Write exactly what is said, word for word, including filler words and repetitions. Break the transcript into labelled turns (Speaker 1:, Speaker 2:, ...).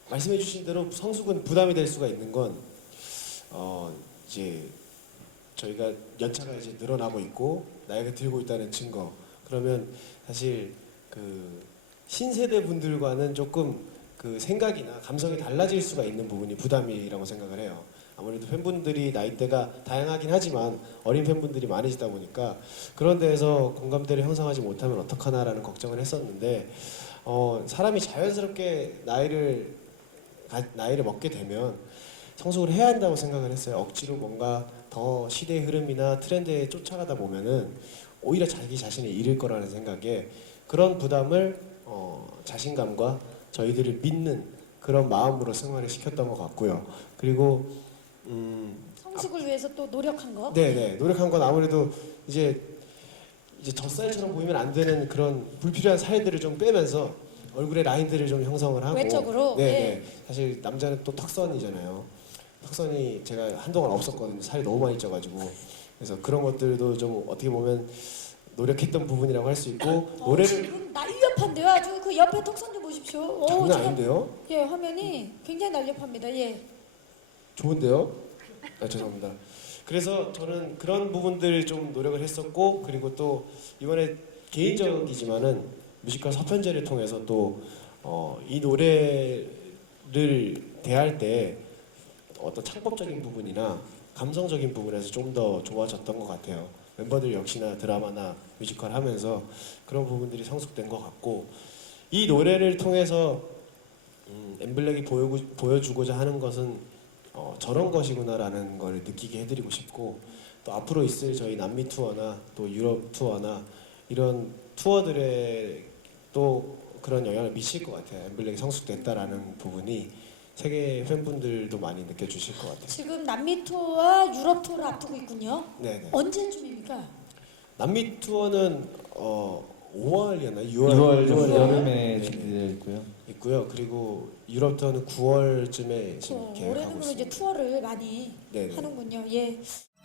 Speaker 1: 말씀해주신 대로 성숙은 부담이 될 수가 있는 건 어, 이제 저희가 연차가 이제 늘어나고 있고 나이가 들고 있다는 증거. 그러면 사실 그 신세대 분들과는 조금 그 생각이나 감성이 달라질 수가 있는 부분이 부담이라고 생각을 해요. 아무래도 팬분들이 나이대가 다양하긴 하지만 어린 팬분들이 많으시다 보니까 그런 데에서 공감대를 형성하지 못하면 어떡하나라는 걱정을 했었는데 어, 사람이 자연스럽게 나이를 가- 나이를 먹게 되면 성숙을 해야 한다고 생각을 했어요. 억지로 뭔가 더 시대의 흐름이나 트렌드에 쫓아가다 보면은 오히려 자기 자신을 잃을 거라는 생각에 그런 부담을 어, 자신감과 저희들을 믿는 그런 마음으로 승화를 시켰던 것 같고요. 그리고 음,
Speaker 2: 성숙을 위해서 또 노력한 거.
Speaker 1: 네네 노력한 건 아무래도 이제 이제 젖살처럼 보이면 안 되는 그런 불필요한 살들을 좀 빼면서 얼굴에 라인들을 좀 형성을 하고
Speaker 2: 외적으로?
Speaker 1: 네네
Speaker 2: 예.
Speaker 1: 사실 남자는 또 턱선이잖아요. 턱선이 제가 한동안 없었거든요. 살이 너무 많이 쪄가지고 그래서 그런 것들도 좀 어떻게 보면 노력했던 부분이라고 할 수 있고
Speaker 2: 어,
Speaker 1: 노래를
Speaker 2: 지금 날렵한데요. 아주 그 옆에 턱선 좀 보십시오. 오,
Speaker 1: 장난
Speaker 2: 지금,
Speaker 1: 아닌데요?
Speaker 2: 예, 화면이 굉장히 날렵합니다. 예.
Speaker 1: 좋은데요? 아 죄송합니다. 그래서 저는 그런 부분들 좀 노력을 했었고 그리고 또 이번에 개인적이지만은 뮤지컬 서편제를 통해서 또 어, 이 노래를 대할 때 어떤 창법적인 부분이나 감성적인 부분에서 좀 더 좋아졌던 것 같아요. 멤버들 역시나 드라마나 뮤지컬 하면서 그런 부분들이 성숙된 것 같고 이 노래를 통해서 음, 엠블랙이 보여고, 보여주고자 하는 것은 어, 저런 것이구나라는 걸 느끼게 해드리고 싶고 또 앞으로 있을 저희 남미 투어나 또 유럽 투어나 이런 투어들에 또 그런 영향을 미칠 것 같아요. 엠블랙이 성숙됐다라는 부분이 세계 팬분들도 많이 느껴주실 것 같아요.
Speaker 2: 지금 남미 투어와 유럽 투어를 앞두고 있군요.
Speaker 1: 네네.
Speaker 2: 언제쯤입니까?
Speaker 1: 남미 투어는 어, 오월이었나 유월
Speaker 3: 유월 정도
Speaker 2: 유월.
Speaker 3: 여름에
Speaker 1: 네네.
Speaker 3: 준비되어 있고요.
Speaker 1: 있고요. 그리고 유럽 투어는 구월쯤에 지금
Speaker 2: 어,
Speaker 1: 계획하고
Speaker 2: 올해는 그럼 이제
Speaker 1: 있습니다.
Speaker 2: 투어를 많이
Speaker 1: 네네.
Speaker 2: 하는군요. 예.